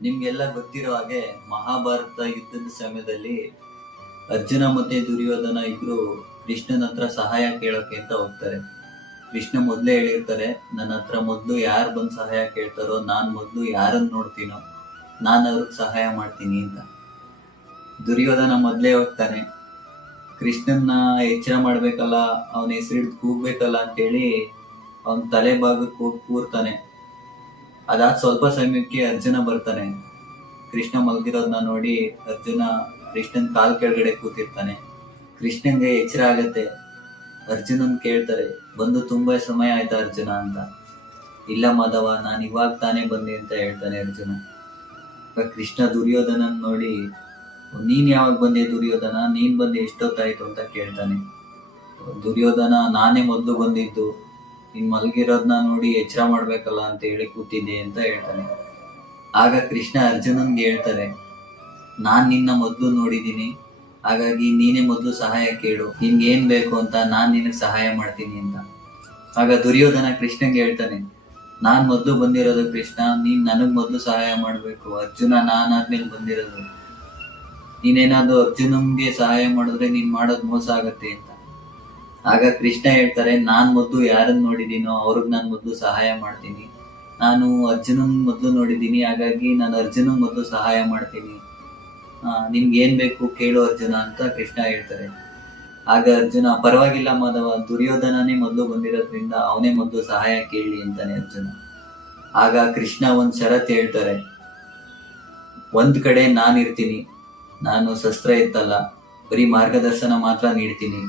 ನಿಮ್ಗೆಲ್ಲ ಗೊತ್ತಿರೋ ಹಾಗೆ ಮಹಾಭಾರತ ಯುದ್ಧದ ಸಮಯದಲ್ಲಿ ಅರ್ಜುನ ಮತ್ತೆ ದುರ್ಯೋಧನ ಇಬ್ರು ಕೃಷ್ಣನ ಹತ್ರ ಸಹಾಯ ಕೇಳೋಕೆ ಅಂತ ಹೋಗ್ತಾರೆ. ಕೃಷ್ಣ ಮೊದ್ಲೇ ಹೇಳಿರ್ತಾರೆ, ನನ್ನ ಹತ್ರ ಮೊದ್ಲು ಯಾರು ಬಂದು ಸಹಾಯ ಕೇಳ್ತಾರೋ, ನಾನ್ ಮೊದ್ಲು ಯಾರನ್ನ ನೋಡ್ತೀನೋ, ನಾನು ಅವ್ರಿಗೆ ಸಹಾಯ ಮಾಡ್ತೀನಿ ಅಂತ. ದುರ್ಯೋಧನ ಮೊದ್ಲೇ ಹೋಗ್ತಾನೆ, ಕೃಷ್ಣನ್ನ ಎಚ್ಚರ ಮಾಡ್ಬೇಕಲ್ಲ, ಅವನ ಹೆಸರಿಡ್ ಕೂಗ್ಬೇಕಲ್ಲ ಅಂತೇಳಿ ಅವನ್ ತಲೆ ಭಾಗಕ್ಕೆ ಹೋಗಿ ಕೂರ್ತಾನೆ. ಅದಾದ ಸ್ವಲ್ಪ ಸಮಯಕ್ಕೆ ಅರ್ಜುನ ಬರ್ತಾನೆ. ಕೃಷ್ಣ ಮಲಗಿರೋದನ್ನ ನೋಡಿ ಅರ್ಜುನ ಕೃಷ್ಣನ್ ಕಾಲ್ ಕೆಳಗಡೆ ಕೂತಿರ್ತಾನೆ. ಕೃಷ್ಣನ್ಗೆ ಎಚ್ಚರ ಆಗತ್ತೆ. ಅರ್ಜುನನ್ ಕೇಳ್ತಾರೆ, ಬಂದು ತುಂಬಾ ಸಮಯ ಆಯ್ತಾ ಅರ್ಜುನ ಅಂತ? ಇಲ್ಲ ಮಾಧವ, ನಾನು ಇವಾಗ ತಾನೇ ಬಂದೆ ಅಂತ ಹೇಳ್ತಾನೆ ಅರ್ಜುನ. ಕೃಷ್ಣ ದುರ್ಯೋಧನನ್ ನೋಡಿ, ನೀನ್ ಯಾವಾಗ ಬಂದೆ ದುರ್ಯೋಧನ? ನೀನ್ ಬಂದೆ ಎಷ್ಟೊತ್ತಾಯ್ತು? ಅಂತ ಕೇಳ್ತಾನೆ. ದುರ್ಯೋಧನ, ನಾನೇ ಮೊದಲು ಬಂದಿದ್ದು ನೀನ್ ಮಲಗಿರೋದ್ನ ನೋಡಿ ಎಚ್ಚರ ಮಾಡ್ಬೇಕಲ್ಲ ಅಂತ ಹೇಳಿ ಕೂತಿದ್ದೆ ಅಂತ ಹೇಳ್ತಾನೆ. ಆಗ ಕೃಷ್ಣ ಅರ್ಜುನನ್ಗೆ ಹೇಳ್ತಾರೆ, ನಾನ್ ನಿನ್ನ ಮೊದ್ಲು ನೋಡಿದೀನಿ. ಹಾಗಾಗಿ ನೀನೇ ಮೊದ್ಲು ಸಹಾಯ ಕೇಳು. ನಿನ್ಗೆ ಏನ್ ಬೇಕು ಅಂತ ನಾನ್ ನಿನಗ್ ಸಹಾಯ ಮಾಡ್ತೀನಿ ಅಂತ. ಆಗ ದುರ್ಯೋಧನ ಕೃಷ್ಣಂಗೆ ಹೇಳ್ತಾನೆ, ನಾನ್ ಮೊದ್ಲು ಬಂದಿರೋದು ಕೃಷ್ಣ, ನೀನ್ ನನಗ್ ಮೊದ್ಲು ಸಹಾಯ ಮಾಡ್ಬೇಕು. ಅರ್ಜುನ ನಾನ್ ಆದ್ಮೇಲೆ ಬಂದಿರೋದು. ನೀನೇನಾದ್ರು ಅರ್ಜುನನ್ಗೆ ಸಹಾಯ ಮಾಡಿದ್ರೆ ನೀನ್ ಮಾಡೋದ್ ಮೋಸ ಆಗತ್ತೆ ಅಂತ. ಆಗ ಕೃಷ್ಣ ಹೇಳ್ತಾರೆ ನಾನ್ ಮೊದ್ಲು ಯಾರನ್ನ ನೋಡಿದೀನೋ ಅವ್ರಿಗೆ ನಾನ್ ಮೊದ್ಲು ಸಹಾಯ ಮಾಡ್ತೀನಿ. ನಾನು ಅರ್ಜುನನ್ ಮೊದ್ಲು ನೋಡಿದೀನಿ ಹಾಗಾಗಿ ನಾನು ಅರ್ಜುನನ್ ಮೊದ್ಲು ಸಹಾಯ ಮಾಡ್ತೀನಿ. ಆ, ನಿನ್ಗೆ ಏನ್ ಬೇಕು ಕೇಳು ಅರ್ಜುನ ಅಂತ ಕೃಷ್ಣ ಹೇಳ್ತಾರೆ. ಆಗ ಅರ್ಜುನ ಪರವಾಗಿಲ್ಲ ಮಾಧವ ದುರ್ಯೋಧನನೇ ಮೊದ್ಲು ಬಂದಿರೋದ್ರಿಂದ ಅವನೇ ಮೊದ್ಲು ಸಹಾಯ ಕೇಳಿ ಅಂತಾನೆ ಅರ್ಜುನ. ಆಗ ಕೃಷ್ಣ ಒಂದ್ ಷರತ್ ಹೇಳ್ತಾರೆ ಒಂದ್ ಕಡೆ ನಾನಿರ್ತೀನಿ ನಾನು ಶಸ್ತ್ರ ಇತ್ತಲ್ಲ ಬರೀ ಮಾರ್ಗದರ್ಶನ ಮಾತ್ರ ನೀಡ್ತೀನಿ.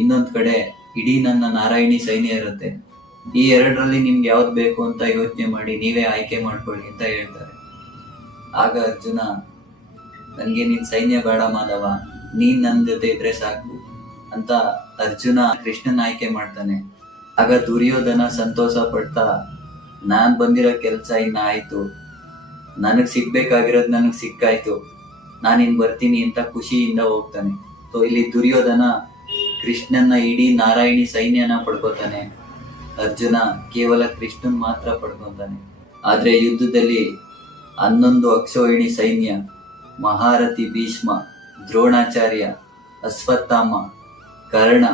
ಇನ್ನೊಂದ್ ಕಡೆ ಇಡೀ ನನ್ನ ನಾರಾಯಣಿ ಸೈನ್ಯ ಇರುತ್ತೆ. ಈ ಎರಡರಲ್ಲಿ ನಿಮ್ಗೆ ಯಾವ್ದು ಬೇಕು ಅಂತ ಯೋಚನೆ ಮಾಡಿ ನೀವೇ ಆಯ್ಕೆ ಮಾಡ್ಕೊಳ್ಳಿ ಅಂತ ಹೇಳ್ತಾರೆ. ಆಗ ಅರ್ಜುನ ನನ್ಗೆ ನಿನ್ ಸೈನ್ಯ ಬೇಡ ಮಾಧವ, ನೀನ್ ನನ್ ಜೊತೆ ಇದ್ರೆ ಸಾಕು ಅಂತ ಅರ್ಜುನ ಕೃಷ್ಣನ್ ಆಯ್ಕೆ ಮಾಡ್ತಾನೆ. ಆಗ ದುರ್ಯೋಧನ ಸಂತೋಷ ಪಡ್ತಾ, ನಾನ್ ಬಂದಿರೋ ಕೆಲ್ಸ ಇನ್ನ ಆಯ್ತು. ನನಗ್ ಸಿಗ್ಬೇಕಾಗಿರೋದ್ ನನಗ್ ಸಿಕ್ಕಾಯ್ತು. ನಾನಿನ್ ಬರ್ತೀನಿ ಅಂತ ಖುಷಿಯಿಂದ ಹೋಗ್ತಾನೆ. ಸೊ ಇಲ್ಲಿ ದುರ್ಯೋಧನ ಕೃಷ್ಣನ ಇಡೀ ನಾರಾಯಣಿ ಸೈನ್ಯನ ಪಡ್ಕೋತಾನೆ. ಅರ್ಜುನ ಕೇವಲ ಕೃಷ್ಣನ್ ಮಾತ್ರ ಪಡ್ಕೊತಾನೆ. ಆದ್ರೆ ಯುದ್ಧದಲ್ಲಿ ಹನ್ನೊಂದು ಅಕ್ಷೋಹಿಣಿ ಸೈನ್ಯ, ಮಹಾರಥಿ ಭೀಷ್ಮ, ದ್ರೋಣಾಚಾರ್ಯ, ಅಶ್ವತ್ಥಾಮ, ಕರ್ಣ,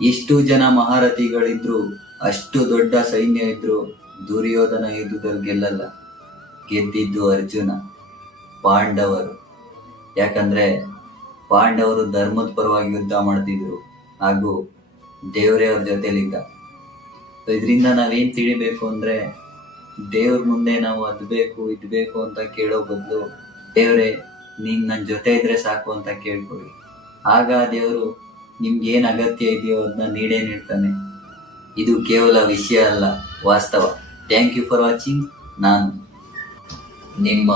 ಇಷ್ಟು ಜನ ಮಹಾರಥಿಗಳಿದ್ರು, ಅಷ್ಟು ದೊಡ್ಡ ಸೈನ್ಯ ಇದ್ರು, ದುರ್ಯೋಧನ ಯುದ್ಧದಲ್ಲಿ ಗೆಲ್ಲಲ್ಲ. ಗೆದ್ದಿದ್ದು ಅರ್ಜುನ, ಪಾಂಡವರು. ಯಾಕಂದ್ರೆ ಪಾಂಡವರು ಧರ್ಮದ ಪರವಾಗಿ ಯುದ್ಧ ಮಾಡ್ತಿದ್ರು ಹಾಗೂ ದೇವರೇ ಅವ್ರ ಜೊತೆಲಿದ್ದ. ಇದರಿಂದ ನಾವೇನ್ ತಿಳಿಬೇಕು ಅಂದ್ರೆ ದೇವ್ರ ಮುಂದೆ ನಾವು ಅದ್ ಬೇಕು, ಇದ್ ಬೇಕು ಅಂತ ಕೇಳೋ ಬದಲು ದೇವ್ರೆ, ನೀನ್ ನನ್ ಜೊತೆ ಇದ್ರೆ ಸಾಕು ಅಂತ ಕೇಳ್ಕೊಳ್ಳಿ ಆಗ ದೇವರು ನಿಮ್ಗೆ ಏನ್ ಅಗತ್ಯ ಇದೆಯೋ ಅದನ್ನ ನೀಡೇ ನೀಡ್ತಾನೆ. ಇದು ಕೇವಲ ವಿಷಯ ಅಲ್ಲ, ವಾಸ್ತವ. ಥ್ಯಾಂಕ್ ಯು ಫಾರ್ ವಾಚಿಂಗ್ ನಾನು ನಿಮ್ಮ